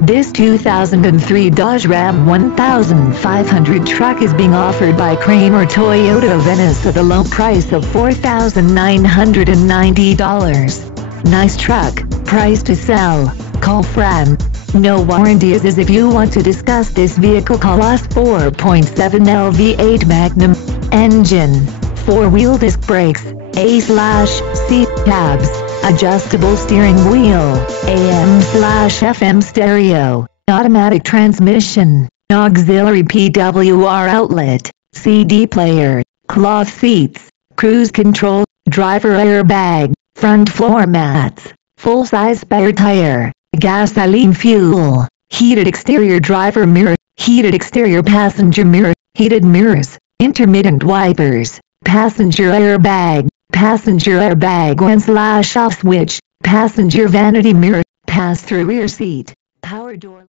This 2003 Dodge Ram 1500 truck is being offered by Kramer Toyota Venice at a low price of $4,990. Nice truck, price to sell. Call Fran. No warranty is if you want to discuss this vehicle, call us. 4.7L V8 Magnum engine, 4-wheel disc brakes, A/C cabs, adjustable steering wheel, AM/FM stereo, automatic transmission, auxiliary PWR outlet, CD player, cloth seats, cruise control, driver airbag, front floor mats, full-size spare tire, gasoline fuel, heated exterior driver mirror, heated exterior passenger mirror, heated mirrors, intermittent wipers, passenger airbag on/off switch, passenger vanity mirror, pass-through rear seat, power door.